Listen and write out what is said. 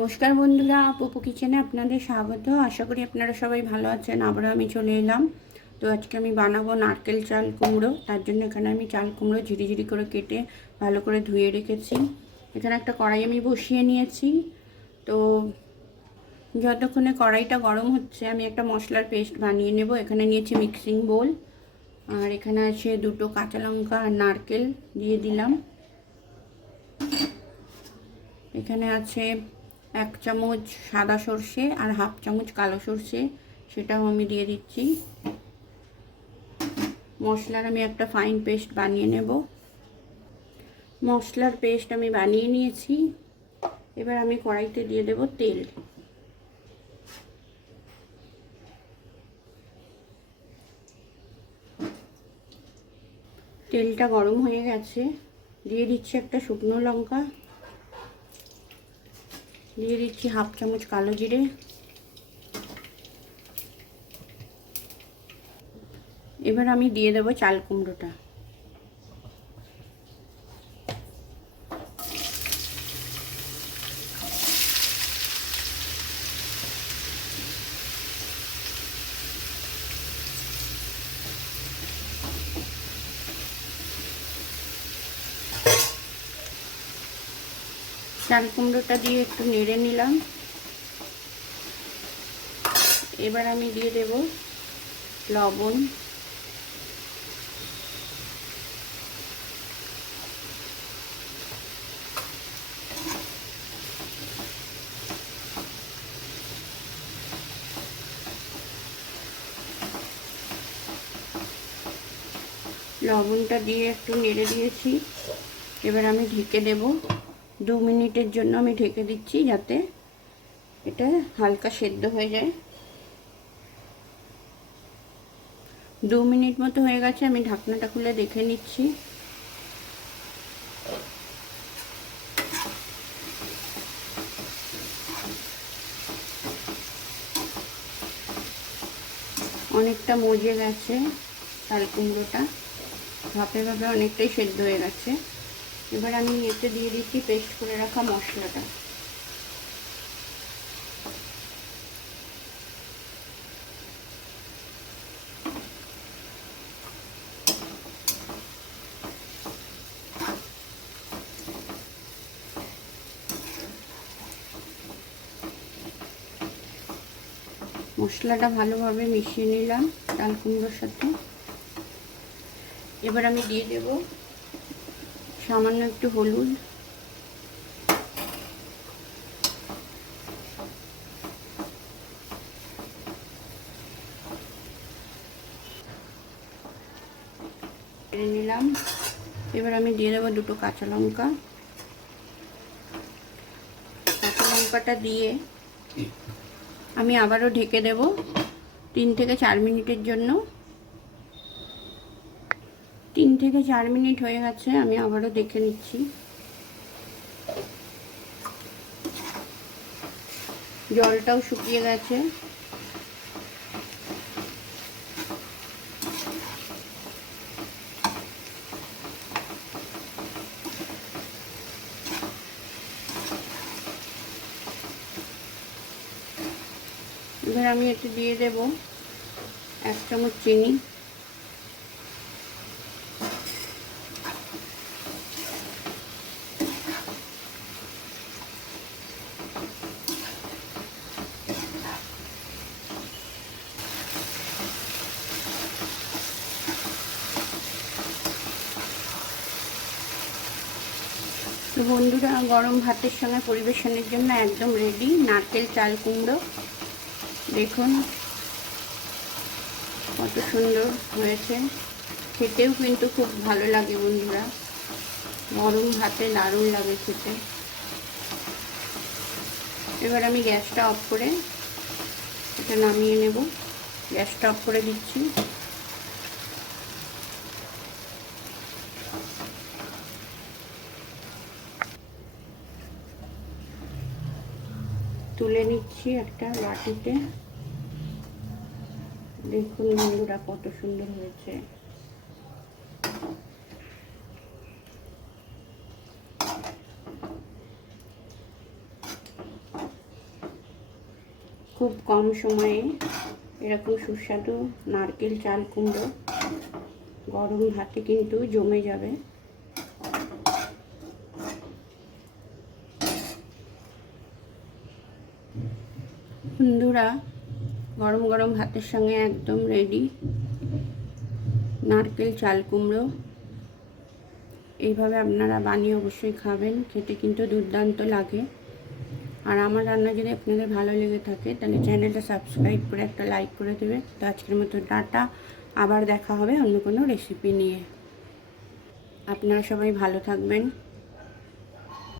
নমস্কার বন্ধুরা, পপু কিচেনে আপনাদের স্বাগত। আশা করি আপনারা সবাই ভালো আছেন। আবারও আমি চলে এলাম। তো আজকে আমি বানাবো নারকেল চাল কুমড়ো। তার জন্য এখানে আমি চাল কুমড়ো ঝিরিঝিরি করে কেটে ভালো করে ধুয়ে রেখেছি। এখানে একটা কড়াই আমি বসিয়ে নিয়েছি। তো যতক্ষণে কড়াইটা গরম হচ্ছে আমি একটা মশলার পেস্ট বানিয়ে নেব। এখানে নিয়েছি মিক্সিং বোল, আর এখানে আছে দুটো কাঁচা লঙ্কা আর নারকেল দিয়ে দিলাম। এখানে আছে 1 চামচ সাদা সর্ষে আর হাফ চামচ কালো সর্ষে, সেটাও আমি দিয়ে দিচ্ছি। মশলার আমি একটা ফাইন পেস্ট বানিয়ে নেব। মশলার পেস্ট আমি বানিয়ে নিয়েছি। এবার আমি কড়াইতে দিয়ে দেব তেল। তেলটা গরম হয়ে গেছে, দিয়ে দিচ্ছি একটা শুকনো লঙ্কা, দিয়ে দিচ্ছি হাফ চামচ কালো জিরে, এবার আমি দিয়ে দেব চাল কুমড়োটা। চাল কুমড়োটা দিয়ে একটু নেড়ে নিলাম। এবার আমি দিয়ে দেব লবণ, লবণটা দিয়ে একটু নেড়ে দিয়েছি। এবার আমি ঢেকে দেব। 2 মিনিটের জন্য আমি ঢেকে দিচ্ছি, যাতে এটা হালকা সেদ্ধ হয়ে যায়। 2 মিনিট মতো হয়ে গেছে, আমি ঢাকনাটা খুলে দেখে নিচ্ছি। অনেকটা মজে গেছে চাল কুমড়োটা, ভাপে ভাপে অনেকটাই সেদ্ধ হয়ে গেছে। এবার আমি এতে দিয়ে দিচ্ছি পেস্ট করে রাখা মশলাটা। মশলাটা ভালোভাবে মিশিয়ে নিলাম চাল কুমড়োর সাথে। এবার আমি দিয়ে দেব সামান্য একটু হলুদ, নিলাম। এবার আমি দিয়ে দেবো দুটো কাঁচা লঙ্কা। কাঁচা লঙ্কাটা দিয়ে আমি আবারও ঢেকে দেব 3 থেকে 4 মিনিটের জন্য। 3 থেকে 4 মিনিট হয়ে গেছে, আমি আবারও দেখে নিচ্ছি। জলটাও শুকিয়ে গেছে। এবার আমি এতে দিয়ে দেব 1 চামচ চিনি, তো বন্ধুরা, গরম ভাতের সঙ্গে পরিবেশনের জন্য একদম রেডি নারকেল চাল কুমড়ো। দেখুন কত সুন্দর হয়েছে, খেতেও কিন্তু খুব ভালো লাগে বন্ধুরা। গরম ভাতে দারুণ লাগে খেতে। এবার আমি গ্যাসটা অফ করে এটা নামিয়ে নেব। গ্যাসটা অফ করে দিচ্ছি। তুলে নিচ্ছি একটা বাটিতে। দেখুন বন্ধুরা কত সুন্দর হয়েছে। খুব কম সময়ে এরকম সুস্বাদু নারকেল চাল কুমড়ো গরম ভাতে কিন্তু জমে যাবে। বন্ধুরা, গরম গরম ভাতের সঙ্গে একদম রেডি নারকেল চাল কুমড়ো। এইভাবে আপনারা বানিয়ে অবশ্যই খাবেন, খেতে কিন্তু দুর্দান্ত লাগে। আর আমার রান্না যদি আপনাদের ভালো লেগে থাকে তাহলে চ্যানেলটা সাবস্ক্রাইব করে একটা লাইক করে দেবে। তো আজকের মতো টাটা, আবার দেখা হবে অন্য কোনো রেসিপি নিয়ে। আপনারা সবাই ভালো থাকবেন।